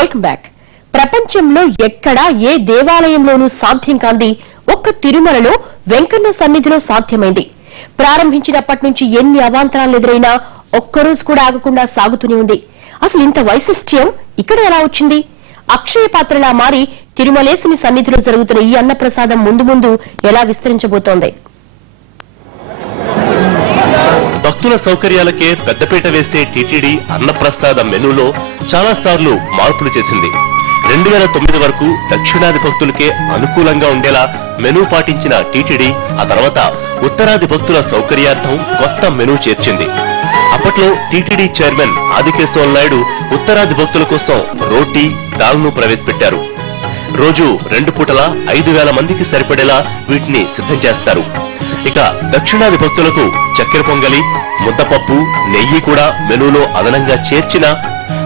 Welcome back. ప్రపంచంలో ఎక్కడా ఏ దేవాలయంలోనూ సాధ్యం కాంది ఒక్క తిరుమలలో వెంకన్న సన్నిధిలో సాధ్యమైంది. ప్రారంభించినప్పటి నుంచి ఎన్ని అవాంతరాలు ఎదురైనా ఒక్కరోజు కూడా ఆగకుండా సాగుతూనే ఉంది. అసలు ఇంత వైశిష్ట్యం ఇక్కడ ఎలా వచ్చింది? అక్షయ పాత్రలా మారి తిరుమలేశుని సన్నిధిలో జరుగుతున్న ఈ అన్నప్రసాదం ముందు ముందు ఎలా విస్తరించబోతోంది? భక్తుల సౌకర్యాలకే పెద్దపీట వేసే టీటీడీ అన్నప్రసాద మెనూలో చాలా సార్లు మార్పులు చేసింది. 2009 వరకు దక్షిణాది భక్తులకే అనుకూలంగా ఉండేలా మెనూ పాటించిన టీటీడీ ఆ తర్వాత ఉత్తరాది భక్తుల సౌకర్యార్థం కొత్త మెనూ చేర్చింది. అప్పట్లో టీటీడీ చైర్మన్ ఆదికేశవ నాయుడు ఉత్తరాది భక్తుల కోసం రోటీ, దాల్ను ప్రవేశపెట్టారు. రోజు 2 పూటలా 5,000 మందికి సరిపడేలా వీటిని సిద్ధం చేస్తారు. ఇక దక్షిణాది భక్తులకు చక్కెర పొంగలి, ముద్దపప్పు, నెయ్యి కూడా మెనూలో అదనంగా చేర్చిన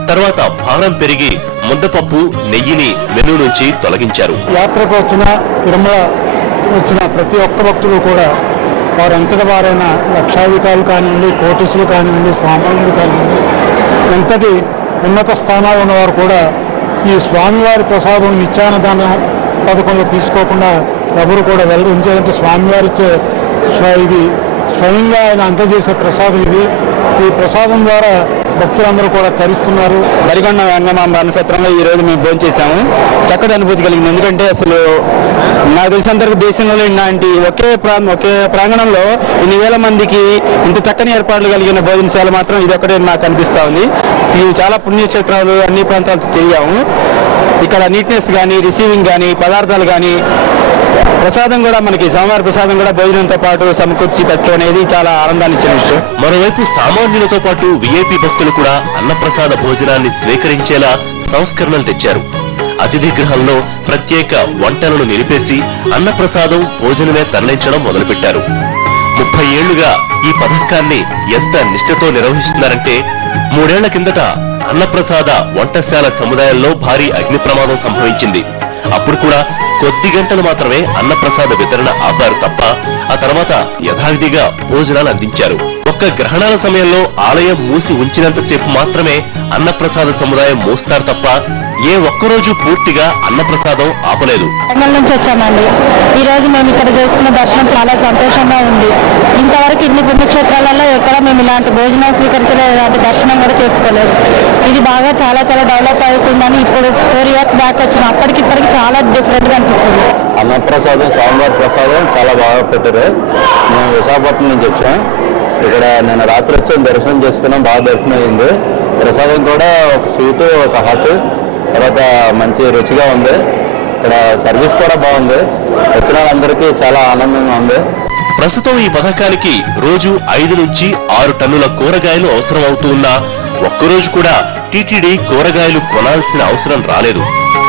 తర్వాత భారం పెరిగి ముద్దపప్పు, నెయ్యిని మెనూ నుంచి తొలగించారు. యాత్రకు తిరుమల వచ్చిన ప్రతి ఒక్క భక్తులు కూడా వారంతటి వారైన లక్షాధికారులు కానివ్వండి, కోటీసులు కానివ్వండి, సామాన్యులు కానివ్వండి, ఎంతటి ఉన్నత స్థానాలు ఉన్నవారు కూడా ఈ స్వామివారి ప్రసాదం నిత్యాన్నదానం పథకంలో తీసుకోకుండా ఎవరు కూడా వెళ్ళించేదంటే స్వామివారిచ్చే ఇది స్వయంగా ఆయన అందజేసే ప్రసాదం ఇది. ఈ ప్రసాదం ద్వారా భక్తులందరూ కూడా తరిస్తున్నారు. దరిగొండ వెంగమాంబ అన్నసత్రంలో ఈ రోజు మేము భోజనం చేశాము. చక్కటి అనుభూతి కలిగింది. ఎందుకంటే అసలు నాకు తెలిసినంతవరకు దేశంలో ఇలాంటి ఒకే ప్రాంగణంలో ఇన్ని వేల మందికి ఇంత చక్కని ఏర్పాట్లు కలిగిన భోజనశాల మాత్రం ఇది ఒకటే నాకు అనిపిస్తా ఉంది. చాలా పుణ్యక్షేత్రాలు అన్ని ప్రాంతాలు తిరిగాము. ఇక్కడ నీట్నెస్ కానీ, రిసీవింగ్ కానీ, పదార్థాలు కానీ, ప్రసాదం కూడా మనకి స్వామివారి ప్రసాదం కూడా భోజనంతో పాటు సమకూర్చి పెట్టడం అనేది చాలా ఆనందాన్ని ఇచ్చిన విషయం. మరోవైపు సామాన్యులతో పాటు విఐపి భక్తులు కూడా అన్నప్రసాద భోజనాన్ని స్వీకరించేలా సంస్కరణలు తెచ్చారు. అతిథి గృహంలో ప్రత్యేక వంటలను నిలిపేసి అన్నప్రసాదం భోజనమే తరలించడం మొదలుపెట్టారు. 30 ఏళ్లుగా ఈ పథకాన్ని ఎంత నిష్ఠతో నిర్వహిస్తున్నారంటే 3 ఏళ్ల కిందట అన్నప్రసాద వంటశాల సముదాయంలో భారీ అగ్ని ప్రమాదం సంభవించింది. అప్పుడు కూడా కొద్ది గంటలు మాత్రమే అన్నప్రసాద వితరణ ఆపారు తప్ప ఆ తర్వాత యథావిధిగా భోజనాలు అందించారు. ఒక్క గ్రహణాల సమయంలో ఆలయం మూసి ఉంచినంతసేపు మాత్రమే అన్నప్రసాద సముదాయం మోస్తారు తప్ప ఏ ఒక్కరోజు పూర్తిగా అన్నప్రసాదం ఆపలేదు. నుంచి వచ్చామండి. ఈ రోజు మేము ఇక్కడ చేసుకున్న దర్శనం చాలా సంతోషంగా ఉంది. ఇంతవరకు ఇన్ని పుణ్యక్షేత్రాలలో ఎక్కడ మేము ఇలాంటి భోజనం స్వీకరించలేదు, ఇలాంటి దర్శనం కూడా చేసుకోలేదు. ఇది బాగా చాలా డెవలప్ అవుతుందని ఇప్పుడు 4 ఇయర్స్ బ్యాక్ వచ్చిన అప్పటికిప్పటికి చాలా డిఫరెంట్ గా అనిపిస్తుంది. అన్నప్రసాదం, స్వామివారి ప్రసాదం చాలా బాగా పెట్టారు. మేము విశాఖపట్నం నుంచి వచ్చాం. ఇక్కడ నేను రాత్రి వచ్చాను, దర్శనం చేసుకున్నాం, బాగా దర్శనం అయింది. ప్రసాదం కూడా ఒక స్వీట్, ఒక హాట్, తర్వాత మంచి రుచిగా ఉంది. ఇక్కడ సర్వీస్ కూడా బాగుంది. వచ్చిన వాళ్ళందరికీ చాలా ఆనందంగా ఉంది. ప్రస్తుతం ఈ పథకానికి రోజు 5 నుంచి 6 టన్నుల కూరగాయలు అవసరం అవుతూ ఉన్నా ఒక్కరోజు కూడా టీటీడీ కూరగాయలు కొనాల్సిన అవసరం రాలేదు.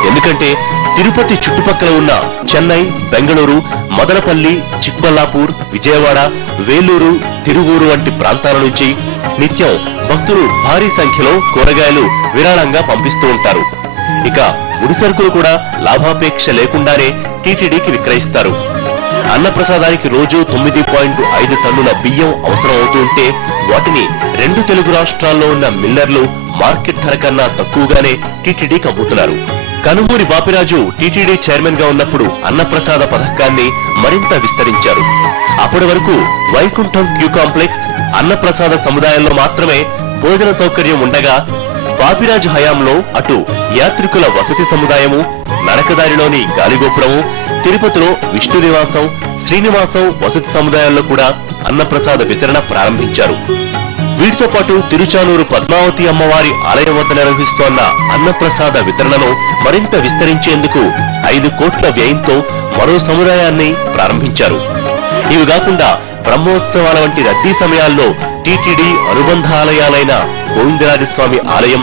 ఎందుకంటే తిరుపతి చుట్టుపక్కల ఉన్న చెన్నై, బెంగళూరు, మదనపల్లి, చిక్బల్లాపూర్, విజయవాడ, వేలూరు, తిరువూరు వంటి ప్రాంతాల నుంచి నిత్యం భక్తులు భారీ సంఖ్యలో కూరగాయలు విరాళంగా పంపిస్తూ ఉంటారు. ఇక ముడి సరుకులు కూడా లాభాపేక్ష లేకుండానే టీటీడీకి విక్రయిస్తారు. అన్నప్రసాదానికి రోజు 9.5 టన్నుల బియ్యం అవసరం అవుతూ ఉంటే వాటిని 2 తెలుగు రాష్ట్రాల్లో ఉన్న మిల్లర్లు మార్కెట్ ధర కన్నా తక్కువగానే టీటీడీకి అమ్ముతున్నారు. కనుమూరి బాపిరాజు టీటీడీ చైర్మన్ గా ఉన్నప్పుడు అన్నప్రసాద పథకాన్ని మరింత విస్తరించారు. అప్పటి వరకు వైకుంఠం క్యూ కాంప్లెక్స్, అన్నప్రసాద సముదాయంలో మాత్రమే భోజన సౌకర్యం ఉండగా బాపిరాజు హయాంలో అటు యాత్రికుల వసతి సముదాయము, నడకదారిలోని గాలిగోపురము, తిరుపతిలో విష్ణు నివాసం, శ్రీనివాసం వసతి సముదాయాల్లో కూడా అన్నప్రసాద వితరణ ప్రారంభించారు. వీటితో పాటు తిరుచానూరు పద్మావతి అమ్మవారి ఆలయం వద్ద నిర్వహిస్తోన్న అన్నప్రసాద వితరణను మరింత విస్తరించేందుకు 5 కోట్ల వ్యయంతో మరో సముదాయాన్ని ప్రారంభించారు. ఇవి కాకుండా బ్రహ్మోత్సవాల వంటి రద్దీ సమయాల్లో టీటీడీ అనుబంధ ఆలయాలైన గోవిందరాజస్వామి ఆలయం,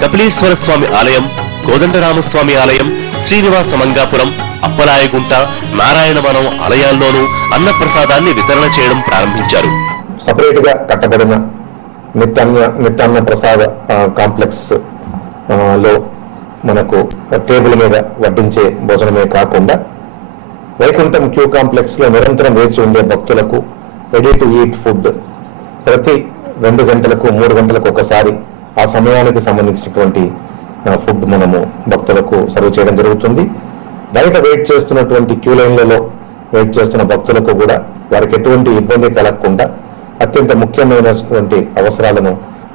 కపిలేశ్వర స్వామి ఆలయం, కోదండరామస్వామి ఆలయం, శ్రీనివాస మంగాపురం, అప్పలాయగుంట, నారాయణవనం ఆలయాల్లోనూ అన్నప్రసాదాన్ని వితరణ చేయడం ప్రారంభించారు. సపరేట్ గా కట్టబడిన నిత్యాన్న ప్రసాద కాంప్లెక్స్ లో మనకు టేబుల్ మీద వడ్డించే భోజనమే కాకుండా వైకుంఠం క్యూ కాంప్లెక్స్ లో నిరంతరం వేచి ఉండే భక్తులకు రెడీ టు ఈట్ ఫుడ్ ప్రతి 2 గంటలకు 3 గంటలకు ఒకసారి ఆ సమయానికి సంబంధించినటువంటి ఫుడ్ మనము భక్తులకు సర్వ్ చేయడం జరుగుతుంది. బయట వెయిట్ చేస్తున్నటువంటి క్యూ లైన్లలో వెయిట్ చేస్తున్న భక్తులకు కూడా వారికి ఎటువంటి ఇబ్బంది కలగకుండా అత్యంత ముఖ్యమైనటువంటి అవసరాలను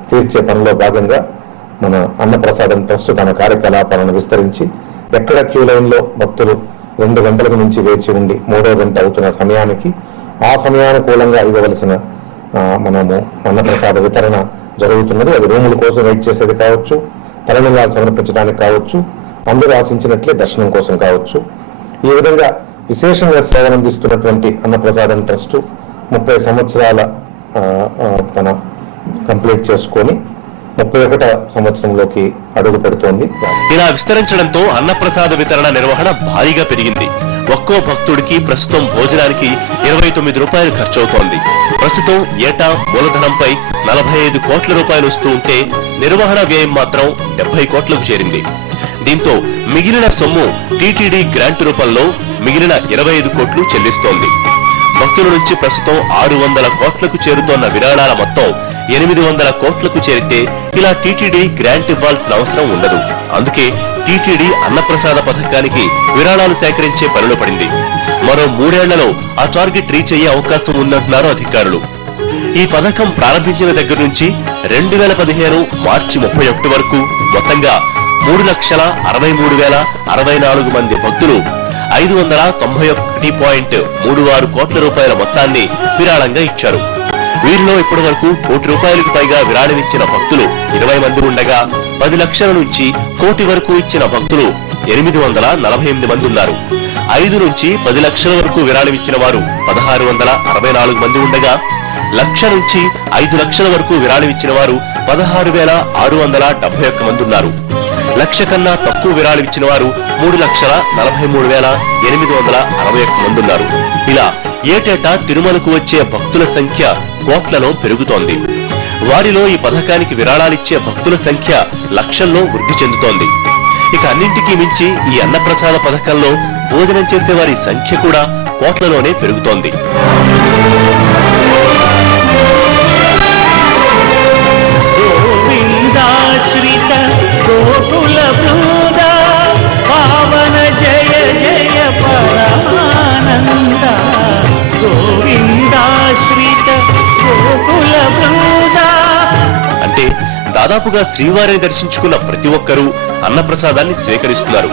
తీర్చే పనిలో భాగంగా మన అన్నప్రసాదం ట్రస్ట్ తన కార్యకలాపాలను విస్తరించి ఎక్కడ క్యూ లైన్లో భక్తులు 2 గంటలకు మించి వేచి ఉండి 3వ గంట అవుతున్న సమయానికి ఆ సమయానుకూలంగా ఇవ్వవలసిన మనము అన్నప్రసాద వితరణ జరుగుతున్నది. అది రూముల కోసం వెయిట్ చేసేది కావచ్చు, తలనివాళులు సమర్పించడానికి కావచ్చు, అందరూ ఆశించినట్లే దర్శనం కోసం కావచ్చు. ఈ విధంగా విశేషంగా సేవలందిస్తున్నటువంటి అన్నప్రసాదం ట్రస్ట్ 30 సంవత్సరాల తన కంప్లీట్ చేసుకొని 31వ సంవత్సరంలోకి అడుగు పెడుతోంది. ఇలా విస్తరించడంతో అన్నప్రసాద వితరణ నిర్వహణ భారీగా పెరిగింది. ఒక్కో భక్తుడికి ప్రస్తుతం భోజనానికి 29 రూపాయలు ఖర్చవుతోంది. ప్రస్తుతం ఏటా మూలధనంపై 45 కోట్ల రూపాయలు వస్తూ ఉంటే నిర్వహణ వ్యయం మాత్రం 70 కోట్లకు చేరింది. దీంతో మిగిలిన సొమ్ము టీటీడీ గ్రాంట్ రూపంలో మిగిలిన 25 కోట్లు చెల్లిస్తోంది. భక్తుల నుంచి ప్రస్తుతం 600 కోట్లకు చేరుతోన్న విరాళాల మొత్తం 800 కోట్లకు చేరితే ఇలా టీటీడీ గ్రాంట్ ఇవ్వాల్సిన అవసరం ఉండదు. అందుకే టీటీడీ అన్నప్రసాద పథకానికి విరాళాలు సేకరించే పనిలో పడింది. మరో 3 ఏళ్లలో ఆ టార్గెట్ రీచ్ అయ్యే అవకాశం ఉందంటున్నారు అధికారులు. ఈ పథకం ప్రారంభించిన దగ్గర నుంచి 2015 మార్చి 31 వరకు మొత్తంగా 3,63,064 మంది భక్తులు 591.36 కోట్ల రూపాయల మొత్తాన్ని విరాళంగా ఇచ్చారు. వీరిలో ఇప్పటి వరకు ₹1 కోటి పైగా విరాళమిచ్చిన భక్తులు 20 మంది ఉండగా 10 లక్షల నుంచి కోటి వరకు ఇచ్చిన భక్తులు 848 మంది ఉన్నారు. 5 నుంచి 10 లక్షల వరకు విరాళమిచ్చిన వారు 1664 మంది ఉండగా లక్ష నుంచి 5 లక్షల వరకు విరాళమిచ్చిన వారు 16,671 మంది ఉన్నారు. లక్ష కన్నా తక్కువ విరాళమిచ్చిన వారు 3,43,861 మంది ఉన్నారు. ఇలా ఏటేటా తిరుమలకు వచ్చే భక్తుల సంఖ్య కోట్లలో పెరుగుతోంది. వారిలో ఈ పథకానికి విరాళాలిచ్చే భక్తుల సంఖ్య లక్షల్లో వృద్ధి చెందుతోంది. ఇక అన్నింటికీ మించి ఈ అన్నప్రసాద పథకంలో భోజనం చేసే వారి సంఖ్య కూడా కోట్లలోనే పెరుగుతోంది. అంటే దాదాపుగా శ్రీవారిని దర్శించుకున్న ప్రతి ఒక్కరూ అన్నప్రసాదాన్ని స్వీకరిస్తున్నారు.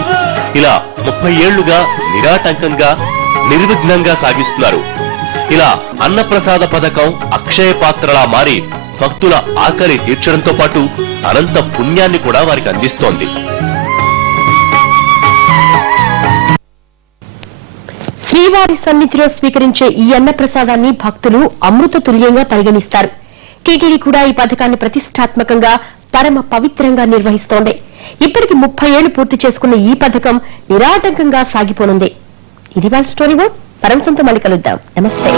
ఇలా 30 ఏళ్లుగా నిరాటంకంగా నిర్విఘ్నంగా సాగిస్తున్నారు. ఇలా అన్నప్రసాద పథకం అక్షయ పాత్రలా మారి భక్తుల ఆకలి తీర్చడంతో పాటు అనంత పుణ్యాన్ని కూడా వారికి అందిస్తోంది. శ్రీవారి సన్నిధిలో స్వీకరించే ఈ అన్నప్రసాదాన్ని భక్తులు అమృత తుల్యంగా పరిగణిస్తారు. టీటీడీ కూడా ఈ పథకాన్ని ప్రతిష్టాత్మకంగా పరమ పవిత్రంగా నిర్వహిస్తోంది. ఇప్పటికి 30 ఏళ్లు పూర్తి చేసుకున్న ఈ పథకం నిరాటంకంగా సాగిపోనుంది. ఇది వాళ్ళ స్టోరీ బోర్డ్. పరంసంతో మళ్ళీ కలుద్దాం. నమస్తే.